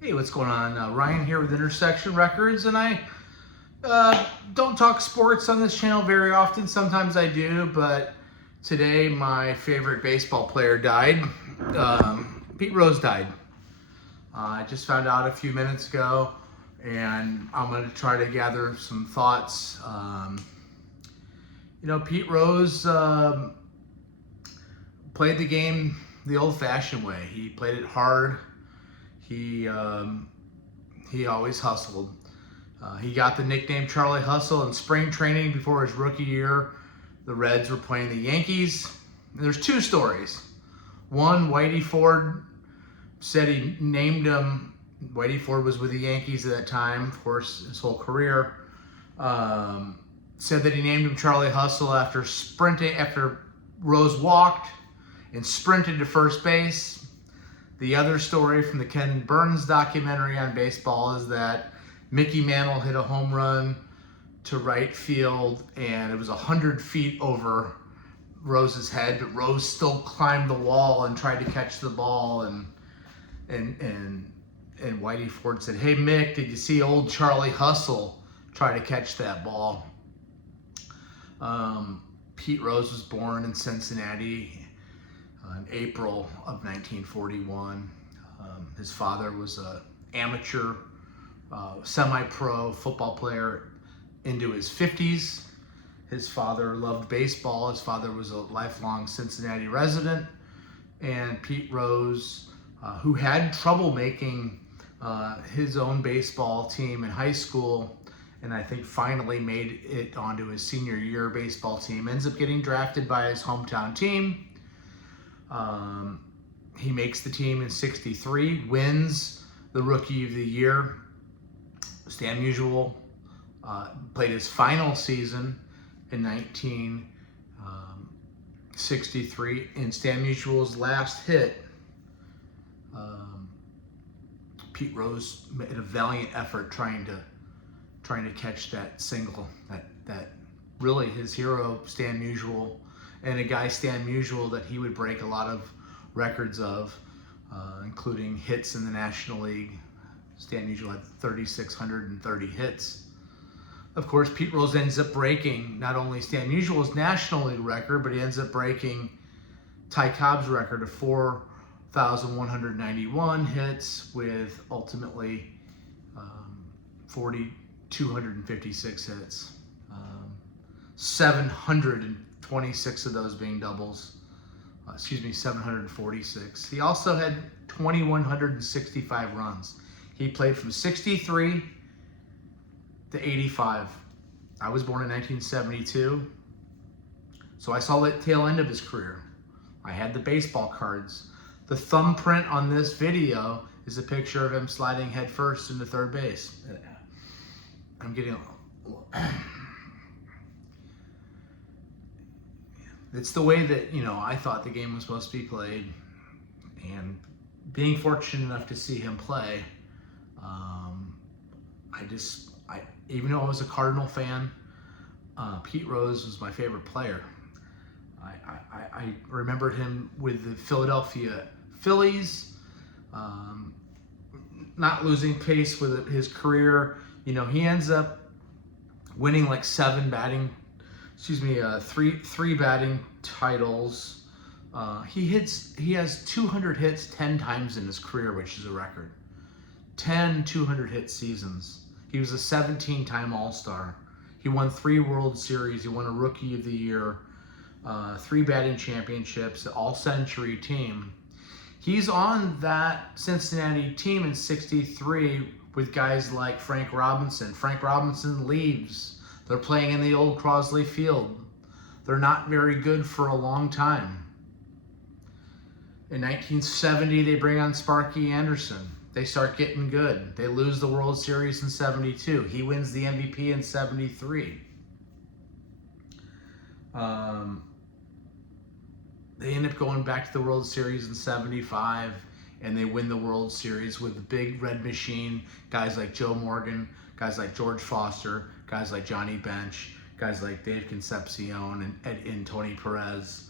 Hey, what's going on? Ryan here with Intersection Records, and I don't talk sports on this channel very often. Sometimes I do, but today my favorite baseball player died. Pete Rose died. I just found out a few minutes ago, and I'm going to try to gather some thoughts. Pete Rose played the game the old-fashioned way. He played it hard. He always hustled. He got the nickname Charlie Hustle in spring training before his rookie year. The Reds were playing the Yankees. And there's two stories. One, Whitey Ford said he named him. Whitey Ford was with the Yankees at that time, of course, his whole career. Said that he named him Charlie Hustle after Rose walked and sprinted to first base. The other story from the Ken Burns documentary on baseball is that Mickey Mantle hit a home run to right field, and it was 100 feet over Rose's head, but Rose still climbed the wall and tried to catch the ball. And Whitey Ford said, "Hey Mick, did you see old Charlie Hustle try to catch that ball?" Pete Rose was born in Cincinnati in April of 1941. His father was an amateur, semi-pro football player into his 50s. His father loved baseball. His father was a lifelong Cincinnati resident. And Pete Rose, who had trouble making his own baseball team in high school, and I think finally made it onto his senior year baseball team, ends up getting drafted by his hometown team. He makes the team in '63, wins the Rookie of the Year. Stan Musial played his final season in 1963. In Stan Musial's last hit, Pete Rose made a valiant effort trying to catch that single. That really his hero, Stan Musial, and a guy, Stan Musial, that he would break a lot of records of, including hits in the National League. Stan Musial had 3,630 hits. Of course, Pete Rose ends up breaking not only Stan Musial's National League record, but he ends up breaking Ty Cobb's record of 4,191 hits with ultimately 4,256 hits. 726 of those being doubles. 746. He also had 2,165 runs. He played from 63 to 85. I was born in 1972, so I saw the tail end of his career. I had the baseball cards. The thumbprint on this video is a picture of him sliding headfirst into third base. I'm getting it's the way that, I thought the game was supposed to be played. And being fortunate enough to see him play, even though I was a Cardinal fan, Pete Rose was my favorite player. I remembered him with the Philadelphia Phillies, not losing pace with his career. He ends up winning like three batting titles. He has 200 hits 10 times in his career, which is a record. 10 200-hit seasons. He was a 17-time All-Star. He won 3 World Series. He won a Rookie of the Year, 3 batting championships, an all-century team. He's on that Cincinnati team in '63 with guys like Frank Robinson. Frank Robinson leaves. They're playing in the old Crosley Field. They're not very good for a long time. In 1970, they bring on Sparky Anderson. They start getting good. They lose the World Series in '72. He wins the MVP in '73. They end up going back to the World Series in '75, and they win the World Series with the big red machine, guys like Joe Morgan, guys like George Foster, guys like Johnny Bench, guys like Dave Concepcion and Tony Perez.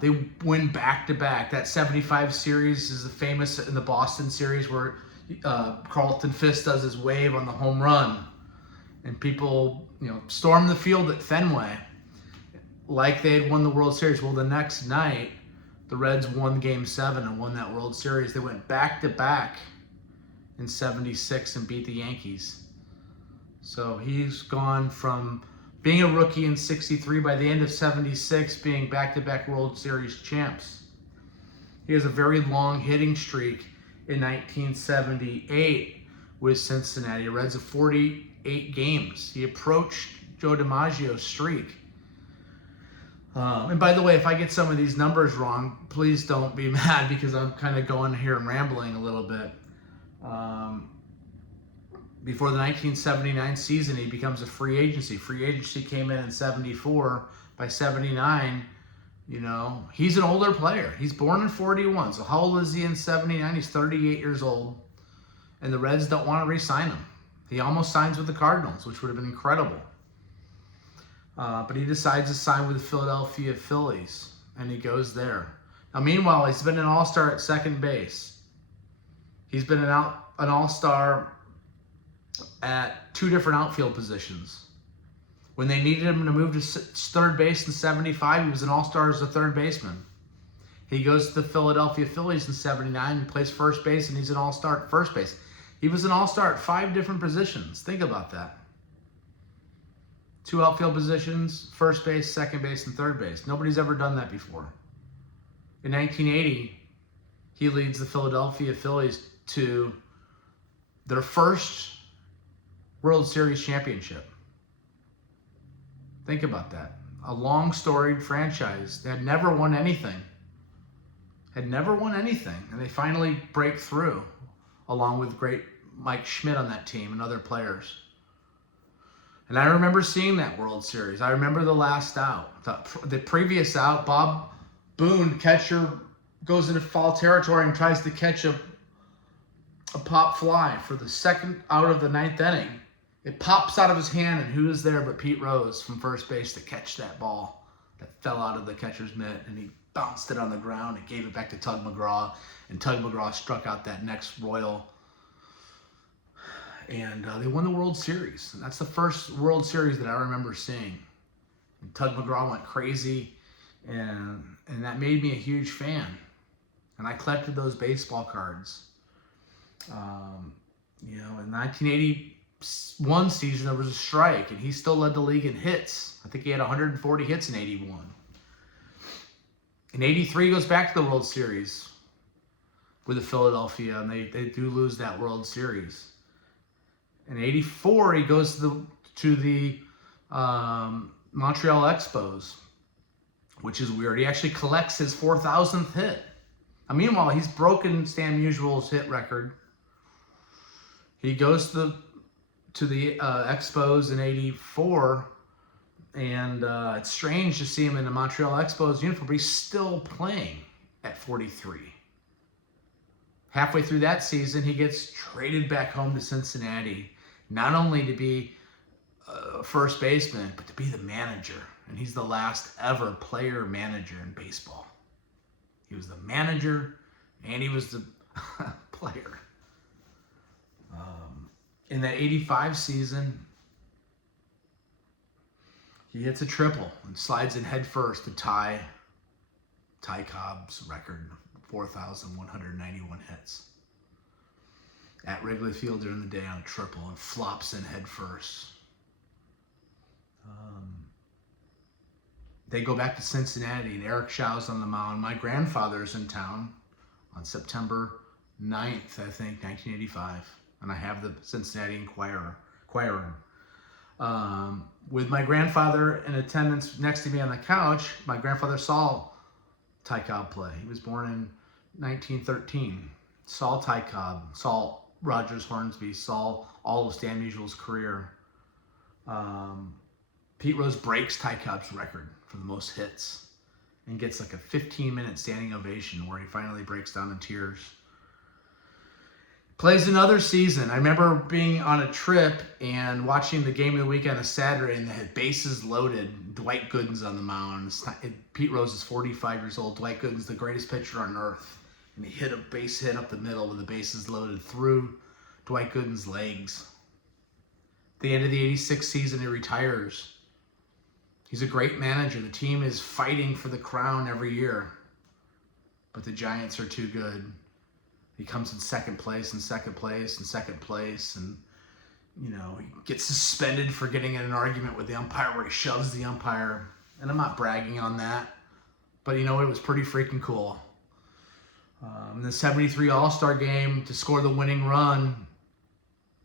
They win back-to-back. That '75 series is the famous in the Boston series where Carlton Fisk does his wave on the home run, and people, storm the field at Fenway like they had won the World Series. Well, the next night, the Reds won Game 7 and won that World Series. They went back-to-back in 76 and beat the Yankees. So he's gone from being a rookie in 63, by the end of 76, being back-to-back World Series champs. He has a very long hitting streak in 1978 with Cincinnati Reds of 48 games. He approached Joe DiMaggio's streak. And by the way, if I get some of these numbers wrong, please don't be mad, because I'm kind of going here and rambling a little bit. Before the 1979 season, he becomes a free agency. Free agency came in 74. By 79, he's an older player. He's born in 41. So how old is he in 79? He's 38 years old. And the Reds don't want to re-sign him. He almost signs with the Cardinals, which would have been incredible. But he decides to sign with the Philadelphia Phillies, and he goes there. Now, meanwhile, he's been an all-star at second base. He's been an all-star at 2 different outfield positions. When they needed him to move to third base in 75, he was an all-star as a third baseman. He goes to the Philadelphia Phillies in 79 and plays first base, and he's an all-star at first base. He was an all-star at 5 different positions. Think about that. 2 outfield positions, first base, second base, and third base. Nobody's ever done that before. In 1980, he leads the Philadelphia Phillies to their first World Series championship. Think about that. A long storied franchise that had never won anything. And they finally break through, along with great Mike Schmidt on that team and other players. And I remember seeing that World Series. I remember the last out. The previous out, Bob Boone, catcher, goes into foul territory and tries to catch a pop fly for the second out of the 9th inning. It pops out of his hand, and who is there but Pete Rose from first base to catch that ball that fell out of the catcher's mitt, and he bounced it on the ground and gave it back to Tug McGraw, and Tug McGraw struck out that next Royal, and they won the World Series. And that's the first World Series that I remember seeing. And Tug McGraw went crazy, and that made me a huge fan. And I collected those baseball cards. In 1981 season, there was a strike, and he still led the league in hits. I think he had 140 hits in 81. In 83, he goes back to the World Series with the Philadelphia, and they do lose that World Series. In 84, he goes to the Montreal Expos, which is weird. He actually collects his 4,000th hit. Meanwhile, he's broken Stan Musial's hit record. He goes to the Expos in 84, and it's strange to see him in the Montreal Expos uniform, but he's still playing at 43. Halfway through that season, he gets traded back home to Cincinnati, not only to be first baseman, but to be the manager. And he's the last ever player-manager in baseball. He was the manager, and he was the player. In that 85 season, he hits a triple and slides in head first to tie Ty Cobb's record, 4,191 hits. At Wrigley Field during the day on a triple, and flops in head first. They go back to Cincinnati, and Eric Shaw's on the mound. My grandfather's in town on September 9th, I think, 1985. And I have the Cincinnati Enquirer. With my grandfather in attendance next to me on the couch, my grandfather saw Ty Cobb play. He was born in 1913. Saw Ty Cobb, saw Rogers Hornsby, saw all of Stan Musial's career. Pete Rose breaks Ty Cobb's record for the most hits and gets like a 15-minute standing ovation where he finally breaks down in tears. Plays another season. I remember being on a trip and watching the game of the week on a Saturday, and they had bases loaded. Dwight Gooden's on the mound. Pete Rose is 45 years old. Dwight Gooden's the greatest pitcher on earth. and he hit a base hit up the middle with the bases loaded through Dwight Gooden's legs. At the end of the 86 season, he retires. He's a great manager. The team is fighting for the crown every year, but the Giants are too good. He comes in second place, and you know, he gets suspended for getting in an argument with the umpire where he shoves the umpire. And I'm not bragging on that, but you know, it was pretty freaking cool. In the 73 All-Star game, to score the winning run,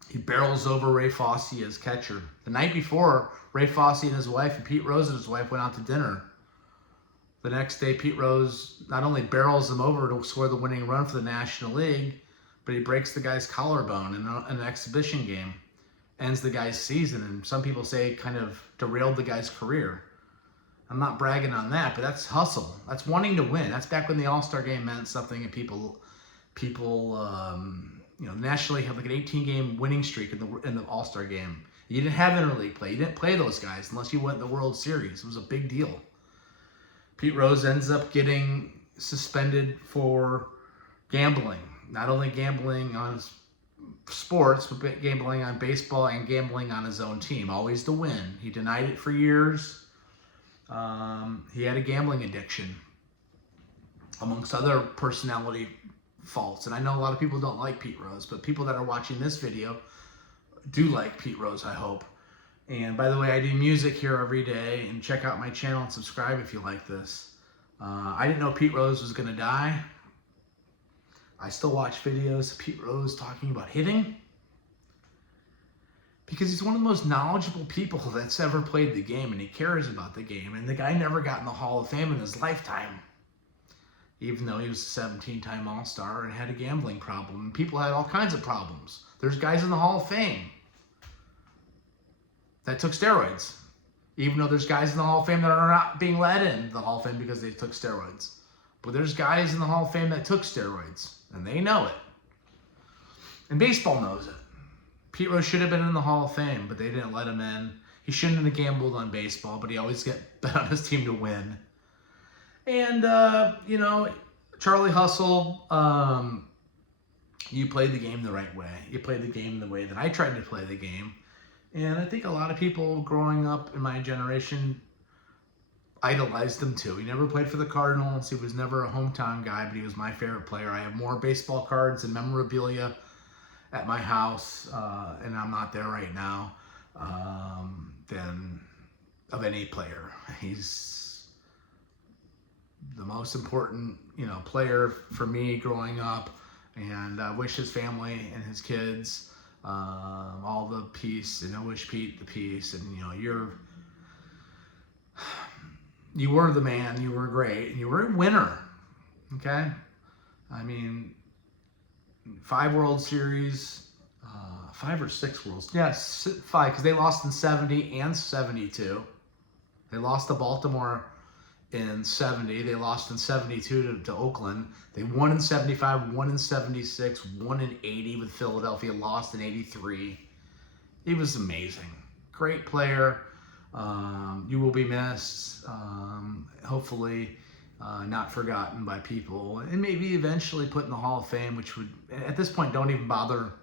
he barrels over Ray Fosse as catcher. The night before, Ray Fosse and his wife, and Pete Rose and his wife, went out to dinner. The next day, Pete Rose not only barrels him over to score the winning run for the National League, but he breaks the guy's collarbone in an exhibition game. Ends the guy's season, and some people say it kind of derailed the guy's career. I'm not bragging on that, but that's hustle. That's wanting to win. That's back when the All-Star game meant something, and people, you know, nationally have like an 18-game winning streak in the All-Star game. You didn't have interleague play. You didn't play those guys unless you went in the World Series. It was a big deal. Pete Rose ends up getting suspended for gambling. Not only gambling on sports, but gambling on baseball and gambling on his own team. Always to win. He denied it for years. He had a gambling addiction, amongst other personality faults. And I know a lot of people don't like Pete Rose, but people that are watching this video do like Pete Rose, I hope. And by the way, I do music here every day, and check out my channel and subscribe if you like this. I didn't know Pete Rose was going to die. I still watch videos of Pete Rose talking about hitting, because he's one of the most knowledgeable people that's ever played the game, and he cares about the game. And the guy never got in the Hall of Fame in his lifetime, even though he was a 17-time All-Star and had a gambling problem. And people had all kinds of problems. There's guys in the Hall of Fame that took steroids, even though there's guys in the Hall of Fame that are not being let in the Hall of Fame because they took steroids. But there's guys in the Hall of Fame that took steroids, and they know it. And baseball knows it. Pete Rose should have been in the Hall of Fame, but they didn't let him in. He shouldn't have gambled on baseball, but he always bet on his team to win. And, you know, Charlie Hustle, you played the game the right way. You played the game the way that I tried to play the game. And I think a lot of people growing up in my generation idolized him too. He never played for the Cardinals. He was never a hometown guy, but he was my favorite player. I have more baseball cards and memorabilia at my house, and I'm not there right now, than of any player. He's the most important, you know, player for me growing up, and I wish his family and his kids all the peace, and I wish Pete the peace. And you know, you were the man. You were great, and you were a winner. Okay, I mean, 5 World Series, 5 or 6 World Series. Yes, 5, because they lost in 70 and 72. They lost to Baltimore in 70. They lost in 72 to Oakland. They won in 75, won in 76, won in 80 with Philadelphia, lost in 83. He was amazing. Great player. You will be missed. Hopefully not forgotten by people, and maybe eventually put in the Hall of Fame, which would, at this point, don't even bother.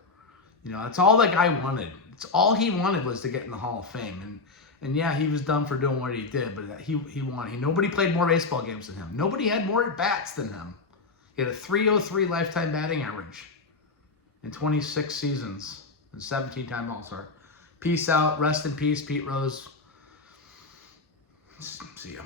You know, it's all that guy wanted. It's all he wanted was to get in the Hall of Fame. And yeah, he was dumb for doing what he did, but he wanted. Nobody played more baseball games than him. Nobody had more at-bats than him. He had a .303 lifetime batting average in 26 seasons and 17-time All-Star. Peace out. Rest in peace, Pete Rose. See ya.